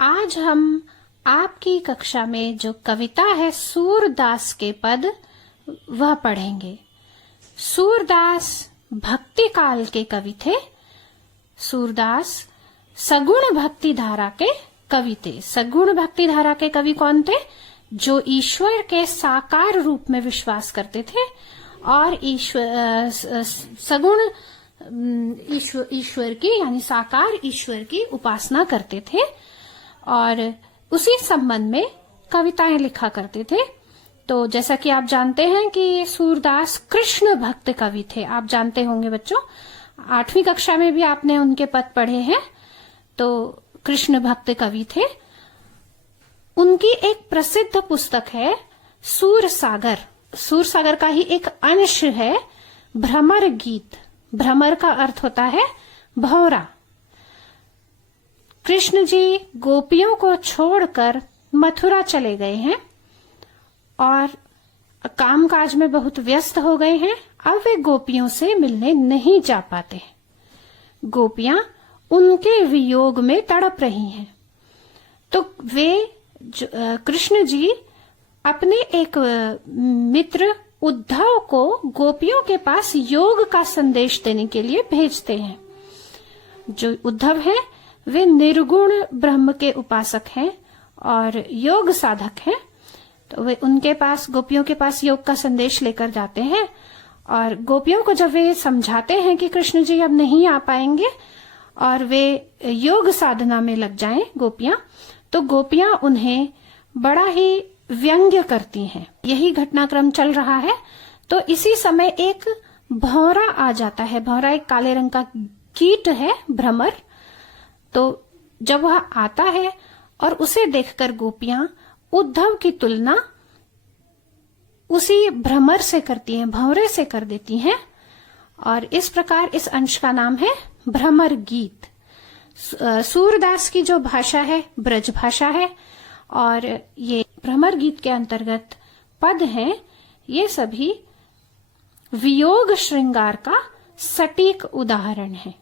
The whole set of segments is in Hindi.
आज हम आपकी कक्षा में जो कविता है सूरदास के पद वह पढ़ेंगे। सूरदास भक्ति काल के कवि थे। सूरदास सगुण भक्ति धारा के कवि थे। सगुण भक्ति धारा के कवि कौन थे? जो ईश्वर के साकार रूप में विश्वास करते थे और सगुण ईश्वर की यानी साकार ईश्वर की उपासना करते थे और उसी संबंध में कविताएं लिखा करते थे। तो जैसा कि आप जानते हैं कि सूरदास कृष्ण भक्त कवि थे। आप जानते होंगे बच्चों, 8वीं कक्षा में भी आपने उनके पद पढ़े हैं। तो कृष्ण भक्त कवि थे। उनकी एक प्रसिद्ध पुस्तक है सूरसागर। सूरसागर का ही एक अंश है भ्रमर गीत। भ्रमर का अर्थ होता है भौरा। कृष्ण जी गोपियों को छोड़कर मथुरा चले गए हैं और कामकाज में बहुत व्यस्त हो गए हैं। अब वे गोपियों से मिलने नहीं जा पाते। गोपियां उनके वियोग में तड़प रही हैं। तो वे कृष्ण जी अपने एक मित्र उद्धव को गोपियों के पास योग का संदेश देने के लिए भेजते हैं। जो उद्धव है वे निर्गुण ब्रह्म के उपासक हैं और योग साधक हैं। तो वे उनके पास गोपियों के पास योग का संदेश लेकर जाते हैं और गोपियों को जब वे समझाते हैं कि कृष्ण जी अब नहीं आ पाएंगे और वे योग साधना में लग जाएं गोपियां, तो गोपियां उन्हें बड़ा ही व्यंग्य करती हैं। यही घटनाक्रम चल रहा है। तो इसी समय एक भौरा आ जाता है। भौरा एक काले रंग का कीट है, भ्रमर। तो जब वह आता है और उसे देखकर गोपियां उद्धव की तुलना उसी भ्रमर से करती हैं, भौरे से कर देती हैं। और इस प्रकार इस अंश का नाम है भ्रमर गीत। सूरदास की जो भाषा है ब्रज भाषा है और ये भ्रमर गीत के अंतर्गत पद हैं। ये सभी वियोग श्रृंगार का सटीक उदाहरण है।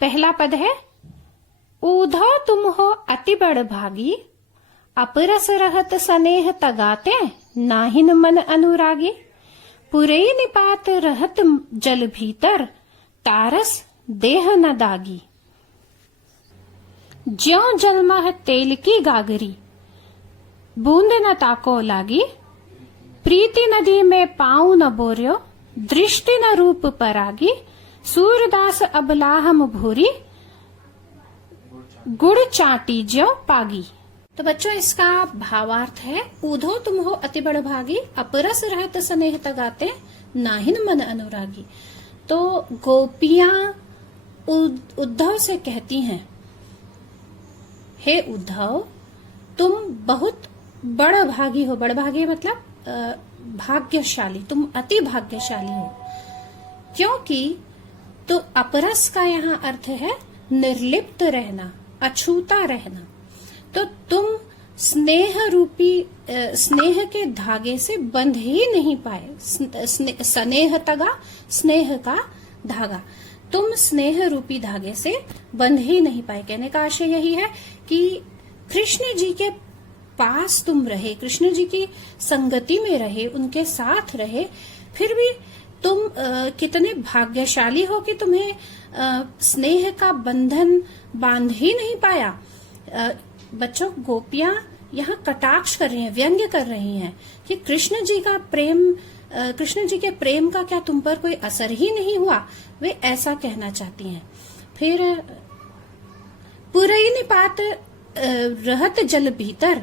पहला पद है, ऊधो तुम हो अति बड़ भागी, अपरस रहत स्नेह तगाते, नाहिन मन अनुरागी, पुरई निपात रहत जल भीतर, तारस देह न दागी। ज्यों जलमह तेल की गागरी, बूंद न ताको लागी, प्रीति नदी में पाँव न बोर्यो, दृष्टि न रूप परागी, सूरदास अबलाहम भूरी, गुड़ चाटी ज्यों पागी। तो बच्चों इसका भावार्थ है, ऊधो तुम हो अति बड़ भागी, अपरस रहत स्नेह तगाते, नाहिन मन अनुरागी। तो गोपियां उद्धव से कहती हैं, हे उद्धव तुम बहुत बड़ भागी हो। बड़ भागी मतलब भाग्यशाली, तुम अति भाग्यशाली हो। क्योंकि तो अपरस का यहाँ अर्थ है निर्लिप्त रहना, अछूता रहना। तो तुम स्नेह रूपी स्नेह के धागे से बंध ही नहीं पाए। स्नेह तगा, स्नेह का धागा, तुम स्नेह रूपी धागे से बंध ही नहीं पाए। कहने का आशय यही है कि कृष्ण जी के पास तुम रहे, कृष्ण जी की संगति में रहे, उनके साथ रहे, फिर भी तुम कितने भाग्यशाली हो कि तुम्हें स्नेह का बंधन बांध ही नहीं पाया। बच्चों गोपियां यहाँ कटाक्ष कर रही हैं, व्यंग्य कर रही हैं कि कृष्ण जी का प्रेम, कृष्ण जी के प्रेम का क्या तुम पर कोई असर ही नहीं हुआ। वे ऐसा कहना चाहती हैं। फिर पुरई निपात रहत जल भीतर,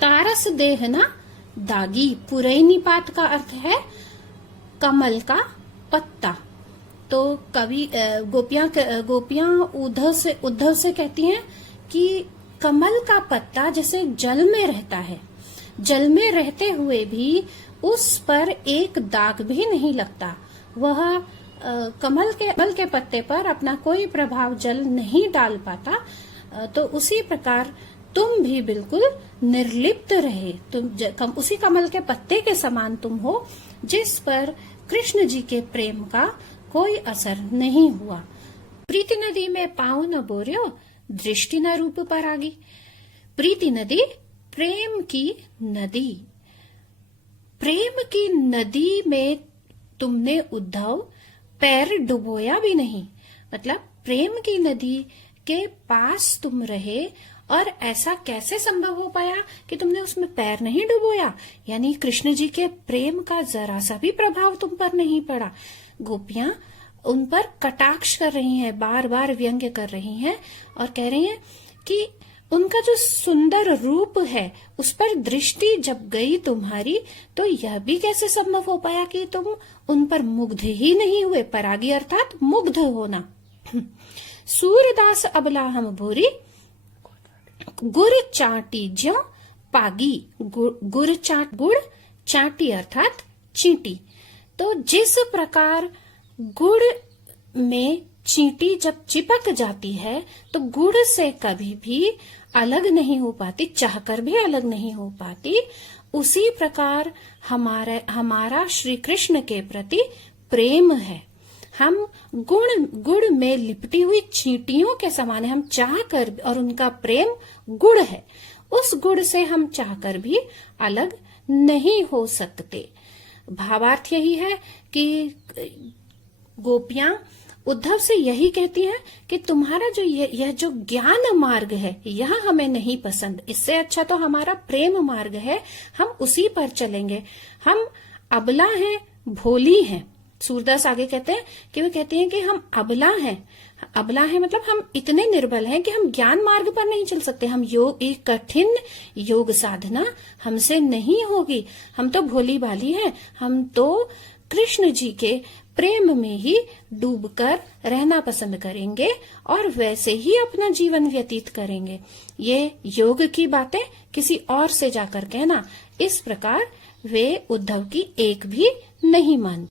तारस देह न दागी। पुरई निपात का अर्थ है कमल का पत्ता। तो कवि गोपियां उद्धव से कहती हैं कि कमल का पत्ता जैसे जल में रहता है, जल में रहते हुए भी उस पर एक दाग भी नहीं लगता। वह कमल के पत्ते पर अपना कोई प्रभाव जल नहीं डाल पाता। तो उसी प्रकार तुम भी बिल्कुल निर्लिप्त रहे। तुम उसी कमल के पत्ते के समान तुम हो जिस पर कृष्ण जी के प्रेम का कोई असर नहीं हुआ। प्रीति नदी में पाँव न बोर्यो, दृष्टि न रूप परागी। प्रीति नदी प्रेम की नदी। प्रेम की नदी में तुमने उद्धव पैर डुबोया भी नहीं। मतलब प्रेम की नदी के पास तुम रहे और ऐसा कैसे संभव हो पाया कि तुमने उसमें पैर नहीं डुबोया। यानी कृष्ण जी के प्रेम का जरा सा भी प्रभाव तुम पर नहीं पड़ा। गोपियां उन पर कटाक्ष कर रही हैं, बार बार व्यंग्य कर रही हैं और कह रही हैं कि उनका जो सुंदर रूप है उस पर दृष्टि जब गई तुम्हारी, तो यह भी कैसे संभव हो पाया कि तुम उन पर मुग्ध ही नहीं हुए। परागी अर्थात मुग्ध होना। सूरदास अबला हम भूरी, गुर चाटी ज्यों पागी। गुर चाट गुड़, चाटी अर्थात चींटी। तो जिस प्रकार गुड़ में चींटी जब चिपक जाती है तो गुड़ से कभी भी अलग नहीं हो पाती, चाहकर भी अलग नहीं हो पाती, उसी प्रकार हमारा श्री कृष्ण के प्रति प्रेम है। हम गुड़ में लिपटी हुई चींटियों के समान है। हम चाहकर, और उनका प्रेम गुड़ है, उस गुड़ से हम चाहकर भी अलग नहीं हो सकते। भावार्थ यही है कि गोपियां उद्धव से यही कहती हैं कि तुम्हारा जो यह जो ज्ञान मार्ग है यह हमें नहीं पसंद, इससे अच्छा तो हमारा प्रेम मार्ग है, हम उसी पर चलेंगे। हम अबला हैं, भोली हैं। सूरदास आगे कहते हैं कि वे कहते हैं कि हम अबला हैं। अबला है मतलब हम इतने निर्बल हैं कि हम ज्ञान मार्ग पर नहीं चल सकते। हम एक कठिन योग साधना हमसे नहीं होगी। हम तो भोली भाली हैं। हम तो कृष्ण जी के प्रेम में ही डूबकर रहना पसंद करेंगे और वैसे ही अपना जीवन व्यतीत करेंगे। ये योग की बातें किसी और से जाकर कहना। इस प्रकार वे उद्धव की एक भी नहीं मानते।